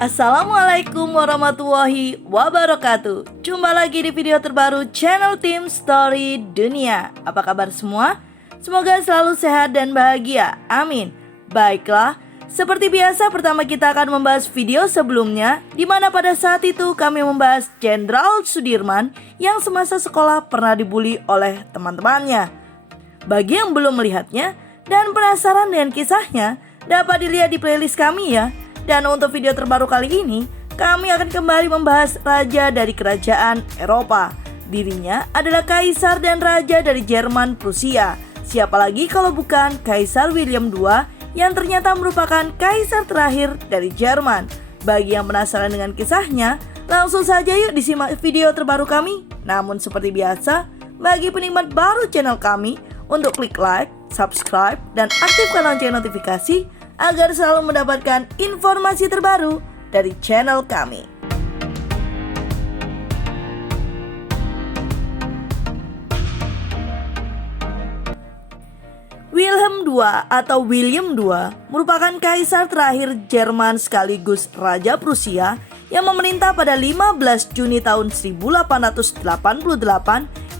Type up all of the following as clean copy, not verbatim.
Assalamualaikum warahmatullahi wabarakatuh. Jumpa lagi di video terbaru channel Tim Story Dunia. Apa kabar semua? Semoga selalu sehat dan bahagia, amin. Baiklah, seperti biasa pertama kita akan membahas video sebelumnya, di mana pada saat itu kami membahas Jenderal Sudirman yang semasa sekolah pernah dibully oleh teman-temannya. Bagi yang belum melihatnya dan penasaran dengan kisahnya, dapat dilihat di playlist kami ya. Dan untuk video terbaru kali ini, kami akan kembali membahas raja dari kerajaan Eropa. Dirinya adalah kaisar dan raja dari Jerman Prusia. Siapa lagi kalau bukan Kaisar William II yang ternyata merupakan kaisar terakhir dari Jerman. Bagi yang penasaran dengan kisahnya, langsung saja yuk disimak video terbaru kami. Namun seperti biasa, bagi penikmat baru channel kami, untuk klik like, subscribe, dan aktifkan lonceng notifikasi agar selalu mendapatkan informasi terbaru dari channel kami. Wilhelm II atau William II merupakan kaisar terakhir Jerman sekaligus Raja Prusia yang memerintah pada 15 Juni tahun 1888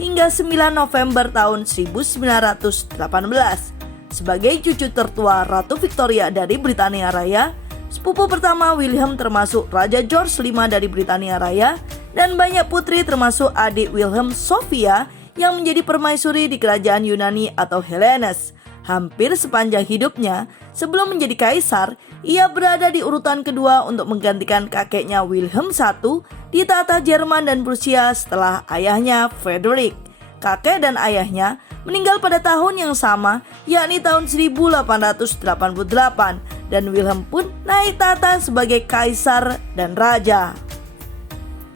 hingga 9 November tahun 1918. Sebagai cucu tertua Ratu Victoria dari Britania Raya, sepupu pertama Wilhelm termasuk Raja George V dari Britania Raya, dan banyak putri termasuk adik Wilhelm, Sophia, yang menjadi permaisuri di kerajaan Yunani atau Hellenes. Hampir sepanjang hidupnya, sebelum menjadi kaisar, ia berada di urutan kedua untuk menggantikan kakeknya Wilhelm I di tahta Jerman dan Prusia setelah ayahnya Frederick. Kakek dan ayahnya meninggal pada tahun yang sama, yakni tahun 1888, dan Wilhelm pun naik tahta sebagai kaisar dan raja.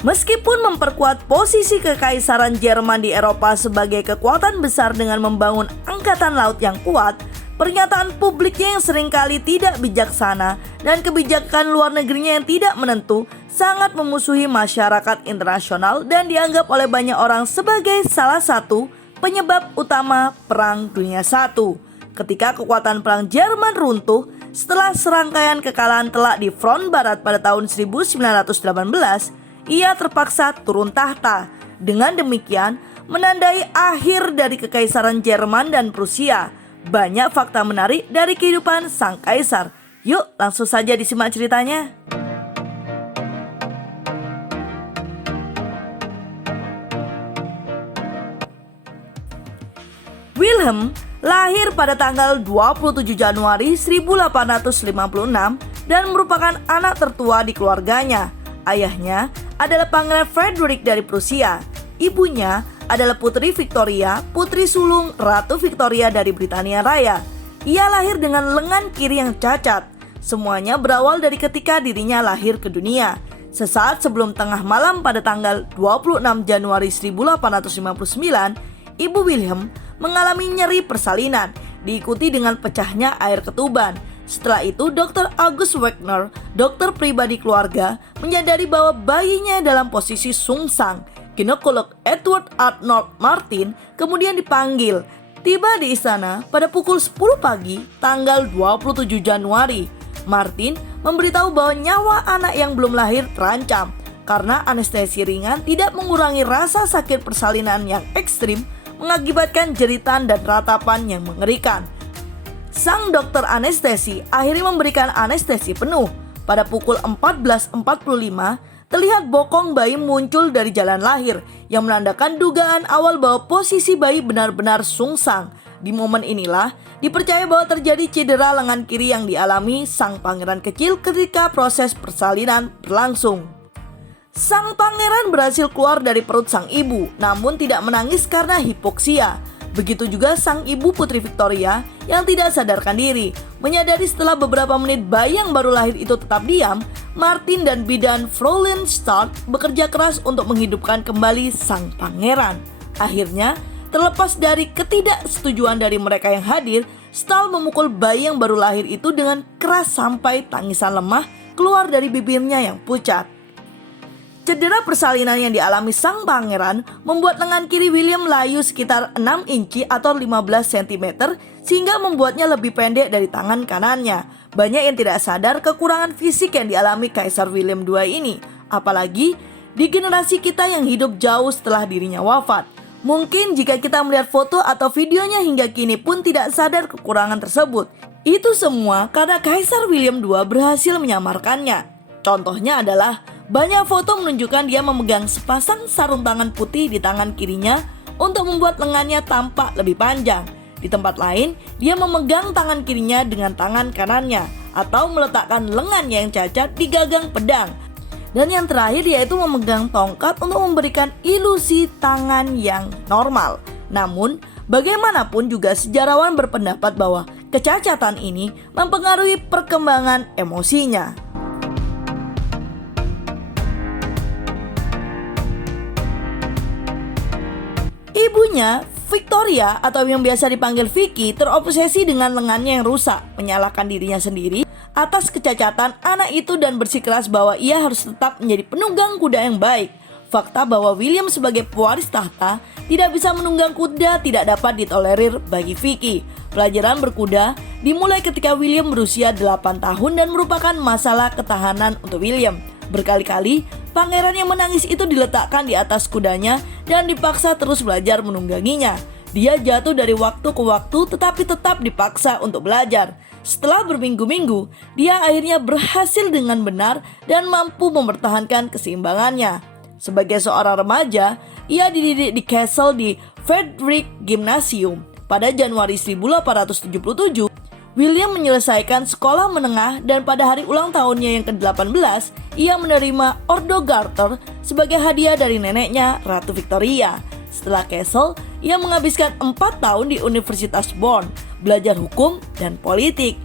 Meskipun memperkuat posisi kekaisaran Jerman di Eropa sebagai kekuatan besar dengan membangun angkatan laut yang kuat, pernyataan publiknya yang seringkali tidak bijaksana dan kebijakan luar negerinya yang tidak menentu sangat memusuhi masyarakat internasional dan dianggap oleh banyak orang sebagai salah satu penyebab utama Perang Dunia I. Ketika kekuatan perang Jerman runtuh setelah serangkaian kekalahan telak di front barat pada tahun 1918, ia terpaksa turun tahta. Dengan demikian, menandai akhir dari kekaisaran Jerman dan Prusia. Banyak fakta menarik dari kehidupan sang kaisar. Yuk, langsung saja disimak ceritanya. Wilhelm lahir pada tanggal 27 Januari 1856 dan merupakan anak tertua di keluarganya. Ayahnya adalah Pangeran Frederick dari Prusia. Ibunya adalah Putri Victoria, putri sulung Ratu Victoria dari Britania Raya. Ia lahir dengan lengan kiri yang cacat. Semuanya berawal dari ketika dirinya lahir ke dunia. Sesaat sebelum tengah malam pada tanggal 26 Januari 1859, Ibu Wilhelm mengalami nyeri persalinan, diikuti dengan pecahnya air ketuban. Setelah itu, Dr. August Wegner, dokter pribadi keluarga, menyadari bahwa bayinya dalam posisi sungsang. Ginekolog Edward Arnold Martin kemudian dipanggil. Tiba di istana pada pukul 10 pagi, tanggal 27 Januari. Martin memberitahu bahwa nyawa anak yang belum lahir terancam karena anestesi ringan tidak mengurangi rasa sakit persalinan yang ekstrim, mengakibatkan jeritan dan ratapan yang mengerikan. Sang dokter anestesi akhirnya memberikan anestesi penuh. Pada pukul 14.45, terlihat bokong bayi muncul dari jalan lahir yang menandakan dugaan awal bahwa posisi bayi benar-benar sungsang. Di momen inilah dipercaya bahwa terjadi cedera lengan kiri yang dialami sang pangeran kecil ketika proses persalinan berlangsung. Sang pangeran berhasil keluar dari perut sang ibu, namun tidak menangis karena hipoksia. Begitu juga sang ibu Putri Victoria yang tidak sadarkan diri. Menyadari setelah beberapa menit bayi yang baru lahir itu tetap diam, Martin dan bidan Fraulein Stark bekerja keras untuk menghidupkan kembali sang pangeran. Akhirnya, terlepas dari ketidaksetujuan dari mereka yang hadir, Stark memukul bayi yang baru lahir itu dengan keras sampai tangisan lemah keluar dari bibirnya yang pucat. Cedera persalinan yang dialami sang pangeran membuat lengan kiri William layu sekitar 6 inci atau 15 cm sehingga membuatnya lebih pendek dari tangan kanannya. Banyak yang tidak sadar kekurangan fisik yang dialami Kaisar William II ini, apalagi di generasi kita yang hidup jauh setelah dirinya wafat. Mungkin jika kita melihat foto atau videonya hingga kini pun tidak sadar kekurangan tersebut. Itu semua karena Kaisar William II berhasil menyamarkannya. Contohnya adalah banyak foto menunjukkan dia memegang sepasang sarung tangan putih di tangan kirinya untuk membuat lengannya tampak lebih panjang. Di tempat lain, dia memegang tangan kirinya dengan tangan kanannya atau meletakkan lengannya yang cacat di gagang pedang. Dan yang terakhir yaitu memegang tongkat untuk memberikan ilusi tangan yang normal. Namun, bagaimanapun juga sejarawan berpendapat bahwa kecacatan ini mempengaruhi perkembangan emosinya. Ibunya, Victoria atau yang biasa dipanggil Vicky, terobsesi dengan lengannya yang rusak, menyalahkan dirinya sendiri atas kecacatan anak itu dan bersikeras bahwa ia harus tetap menjadi penunggang kuda yang baik. Fakta bahwa William sebagai pewaris tahta tidak bisa menunggang kuda tidak dapat ditolerir bagi Vicky. Pelajaran berkuda dimulai ketika William berusia 8 tahun dan merupakan masalah ketahanan untuk William. Berkali-kali, pangeran yang menangis itu diletakkan di atas kudanya dan dipaksa terus belajar menungganginya. Dia jatuh dari waktu ke waktu tetapi tetap dipaksa untuk belajar. Setelah berminggu-minggu, dia akhirnya berhasil dengan benar dan mampu mempertahankan keseimbangannya. Sebagai seorang remaja, ia dididik di Castle di Frederick Gymnasium. Pada Januari 1877, William menyelesaikan sekolah menengah dan pada hari ulang tahunnya yang ke-18, ia menerima Ordo Garter sebagai hadiah dari neneknya, Ratu Victoria. Setelah Castle, ia menghabiskan 4 tahun di Universitas Bonn, belajar hukum dan politik.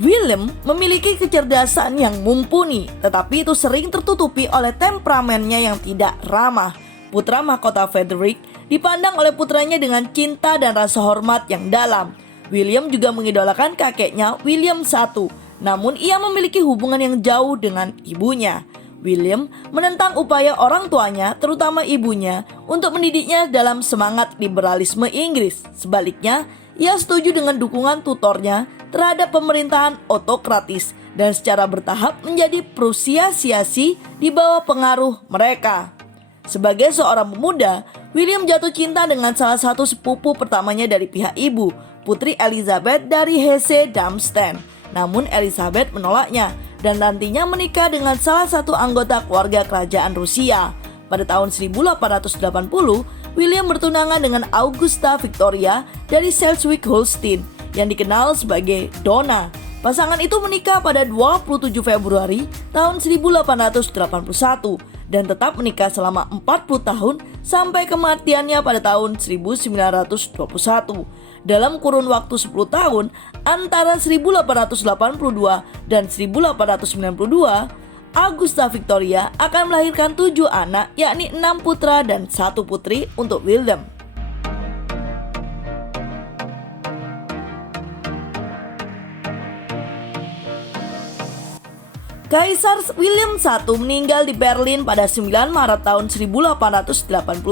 William memiliki kecerdasan yang mumpuni, tetapi itu sering tertutupi oleh temperamennya yang tidak ramah. Putra mahkota Frederick dipandang oleh putranya dengan cinta dan rasa hormat yang dalam. William juga mengidolakan kakeknya William I, namun ia memiliki hubungan yang jauh dengan ibunya. William menentang upaya orang tuanya, terutama ibunya, untuk mendidiknya dalam semangat liberalisme Inggris. Sebaliknya, ia setuju dengan dukungan tutornya terhadap pemerintahan otokratis dan secara bertahap menjadi Prusia Siasi di bawah pengaruh mereka. Sebagai seorang pemuda, William jatuh cinta dengan salah satu sepupu pertamanya dari pihak ibu, Putri Elizabeth dari Hesse-Darmstadt. Namun Elizabeth menolaknya dan nantinya menikah dengan salah satu anggota keluarga kerajaan Rusia. Pada tahun 1880, William bertunangan dengan Augusta Victoria dari Schleswig-Holstein yang dikenal sebagai Donna. Pasangan itu menikah pada 27 Februari tahun 1881 dan tetap menikah selama 40 tahun sampai kematiannya pada tahun 1921. Dalam kurun waktu 10 tahun antara 1882 dan 1892, Augusta Victoria akan melahirkan 7 anak, yakni 6 putra dan 1 putri untuk William. Kaisar William I meninggal di Berlin pada 9 Maret tahun 1888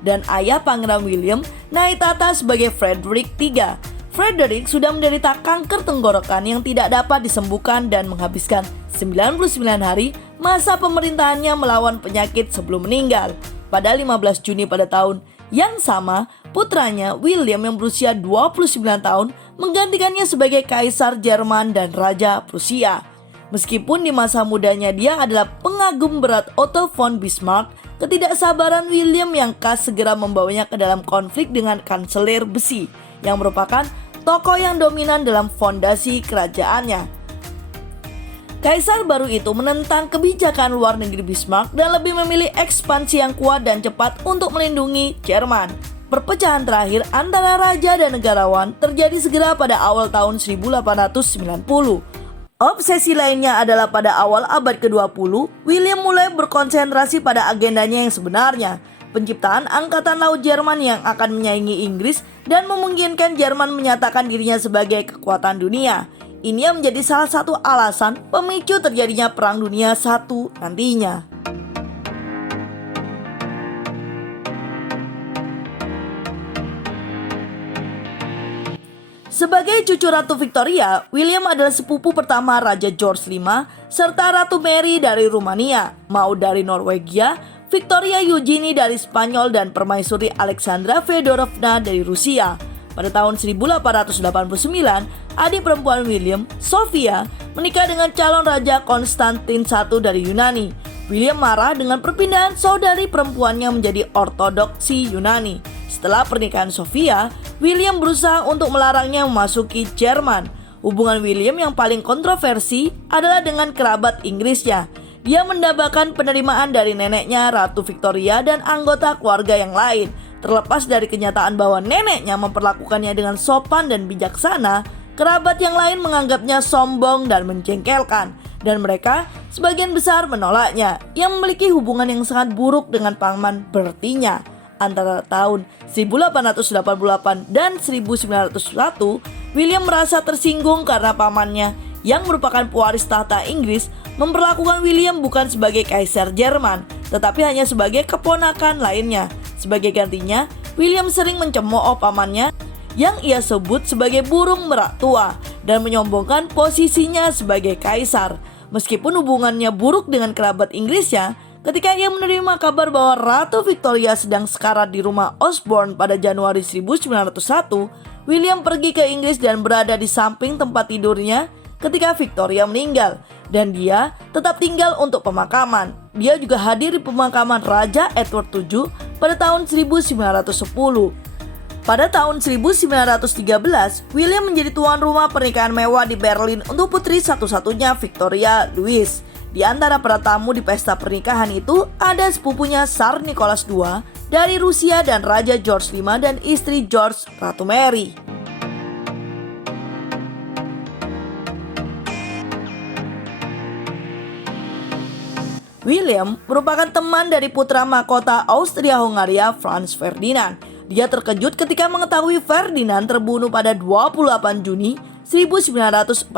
dan ayah Pangeran William naik tahta sebagai Frederick III. Frederick sudah menderita kanker tenggorokan yang tidak dapat disembuhkan dan menghabiskan 99 hari masa pemerintahannya melawan penyakit sebelum meninggal. Pada 15 Juni pada tahun yang sama, putranya William yang berusia 29 tahun menggantikannya sebagai Kaisar Jerman dan Raja Prusia. Meskipun di masa mudanya dia adalah pengagum berat Otto von Bismarck, ketidaksabaran William yang khas segera membawanya ke dalam konflik dengan Kanselir Besi, yang merupakan tokoh yang dominan dalam fondasi kerajaannya. Kaisar baru itu menentang kebijakan luar negeri Bismarck dan lebih memilih ekspansi yang kuat dan cepat untuk melindungi Jerman. Perpecahan terakhir antara raja dan negarawan terjadi segera pada awal tahun 1890. Obsesi lainnya adalah pada awal abad ke-20, William mulai berkonsentrasi pada agendanya yang sebenarnya, penciptaan angkatan laut Jerman yang akan menyaingi Inggris dan memungkinkan Jerman menyatakan dirinya sebagai kekuatan dunia. Ini yang menjadi salah satu alasan pemicu terjadinya Perang Dunia I nantinya. Sebagai cucu Ratu Victoria, William adalah sepupu pertama Raja George V serta Ratu Mary dari Rumania, Maud dari Norwegia, Victoria Eugenie dari Spanyol, dan permaisuri Alexandra Fedorovna dari Rusia. Pada tahun 1889, adik perempuan William, Sofia, menikah dengan calon Raja Konstantin I dari Yunani. William marah dengan perpindahan saudari perempuannya menjadi ortodoksi Yunani. Setelah pernikahan Sofia, William berusaha untuk melarangnya memasuki Jerman. Hubungan William yang paling kontroversi adalah dengan kerabat Inggrisnya. Dia mendapatkan penerimaan dari neneknya Ratu Victoria dan anggota keluarga yang lain. Terlepas dari kenyataan bahwa neneknya memperlakukannya dengan sopan dan bijaksana, kerabat yang lain menganggapnya sombong dan menjengkelkan, dan mereka sebagian besar menolaknya. Ia memiliki hubungan yang sangat buruk dengan paman Bertinya. Antara tahun 1888 dan 1901, William merasa tersinggung karena pamannya yang merupakan pewaris tahta Inggris memperlakukan William bukan sebagai kaisar Jerman, tetapi hanya sebagai keponakan lainnya. Sebagai gantinya, William sering mencemooh pamannya yang ia sebut sebagai burung merak tua dan menyombongkan posisinya sebagai kaisar. Meskipun hubungannya buruk dengan kerabat Inggrisnya, ketika ia menerima kabar bahwa Ratu Victoria sedang sekarat di rumah Osborne pada Januari 1901, William pergi ke Inggris dan berada di samping tempat tidurnya ketika Victoria meninggal, dan dia tetap tinggal untuk pemakaman. Dia juga hadir di pemakaman Raja Edward VII pada tahun 1910. Pada tahun 1913, William menjadi tuan rumah pernikahan mewah di Berlin untuk putri satu-satunya Victoria Louise. Di antara para tamu di pesta pernikahan itu ada sepupunya Tsar Nicholas II dari Rusia dan Raja George V dan istri George, Ratu Mary. William merupakan teman dari putra mahkota Austria-Hongaria Franz Ferdinand. Dia terkejut ketika mengetahui Ferdinand terbunuh pada 28 Juni 1914.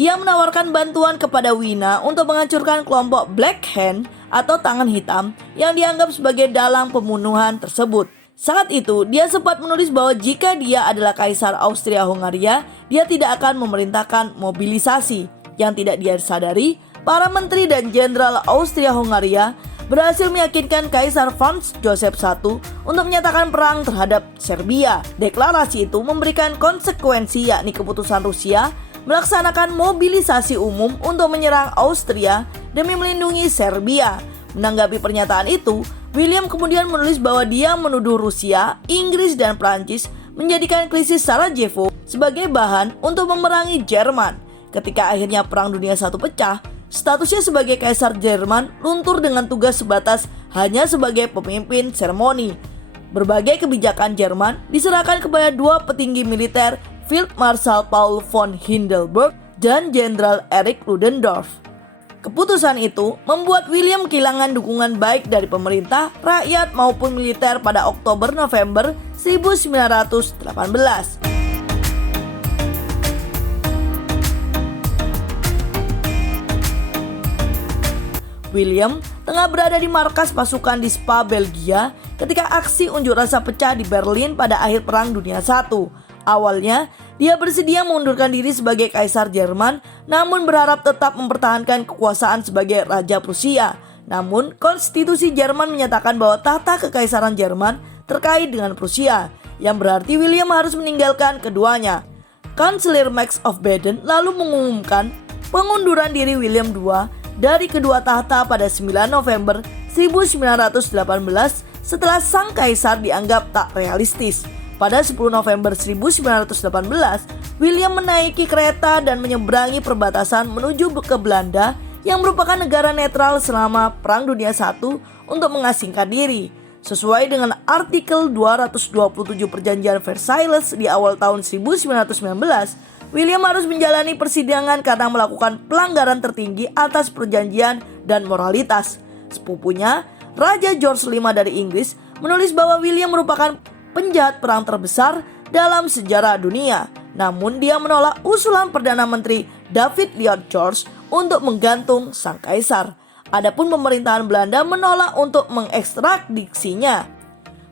Ia menawarkan bantuan kepada Wina untuk menghancurkan kelompok Black Hand atau tangan hitam yang dianggap sebagai dalang pembunuhan tersebut. Saat itu, dia sempat menulis bahwa jika dia adalah kaisar Austria-Hongaria, dia tidak akan memerintahkan mobilisasi. Yang tidak dia sadari, para menteri dan jenderal Austria-Hongaria berhasil meyakinkan Kaisar Franz Joseph I untuk menyatakan perang terhadap Serbia. Deklarasi itu memberikan konsekuensi, yakni keputusan Rusia melaksanakan mobilisasi umum untuk menyerang Austria demi melindungi Serbia. Menanggapi pernyataan itu, William kemudian menulis bahwa dia menuduh Rusia, Inggris, dan Prancis menjadikan krisis Sarajevo sebagai bahan untuk memerangi Jerman. Ketika akhirnya Perang Dunia I pecah, statusnya sebagai Kaisar Jerman luntur dengan tugas sebatas hanya sebagai pemimpin seremoni. Berbagai kebijakan Jerman diserahkan kepada dua petinggi militer, Field Marshal Paul von Hindenburg dan Jenderal Erich Ludendorff. Keputusan itu membuat William kehilangan dukungan baik dari pemerintah, rakyat maupun militer pada Oktober-November 1918. William tengah berada di markas pasukan di Spa, Belgia ketika aksi unjuk rasa pecah di Berlin pada akhir Perang Dunia I. Awalnya, dia bersedia mengundurkan diri sebagai Kaisar Jerman, namun berharap tetap mempertahankan kekuasaan sebagai Raja Prusia. Namun, konstitusi Jerman menyatakan bahwa tahta kekaisaran Jerman terkait dengan Prusia, yang berarti William harus meninggalkan keduanya. Kanselir Max of Baden lalu mengumumkan pengunduran diri William II dari kedua tahta pada 9 November 1918 setelah sang kaisar dianggap tak realistis. Pada 10 November 1918, William menaiki kereta dan menyeberangi perbatasan menuju ke Belanda yang merupakan negara netral selama Perang Dunia I untuk mengasingkan diri. Sesuai dengan artikel 227 Perjanjian Versailles di awal tahun 1919, William harus menjalani persidangan karena melakukan pelanggaran tertinggi atas perjanjian dan moralitas. Sepupunya, Raja George V dari Inggris, menulis bahwa William merupakan penjahat perang terbesar dalam sejarah dunia. Namun dia menolak usulan Perdana Menteri David Lloyd George untuk menggantung sang kaisar. Adapun pemerintahan Belanda menolak untuk mengekstradisinya.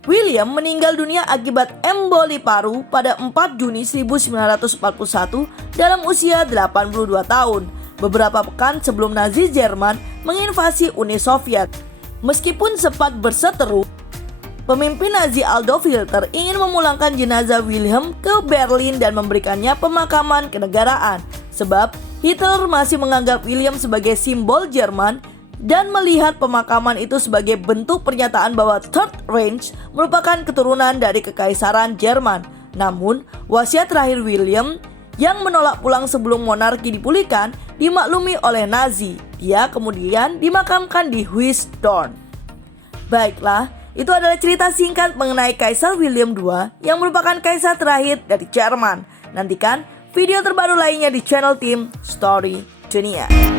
William meninggal dunia akibat emboli paru pada 4 Juni 1941 dalam usia 82 tahun, beberapa pekan sebelum Nazi Jerman menginvasi Uni Soviet. Meskipun sempat berseteru, pemimpin Nazi Adolf Hitler ingin memulangkan jenazah Wilhelm ke Berlin dan memberikannya pemakaman kenegaraan, sebab Hitler masih menganggap William sebagai simbol Jerman dan melihat pemakaman itu sebagai bentuk pernyataan bahwa Third Reich merupakan keturunan dari Kekaisaran Jerman. Namun, wasiat terakhir William yang menolak pulang sebelum monarki dipulihkan dimaklumi oleh Nazi. Dia kemudian dimakamkan di Huisdorf. Baiklah, itu adalah cerita singkat mengenai Kaisar William II yang merupakan kaisar terakhir dari Jerman. Nantikan video terbaru lainnya di channel Tim Story Dunia.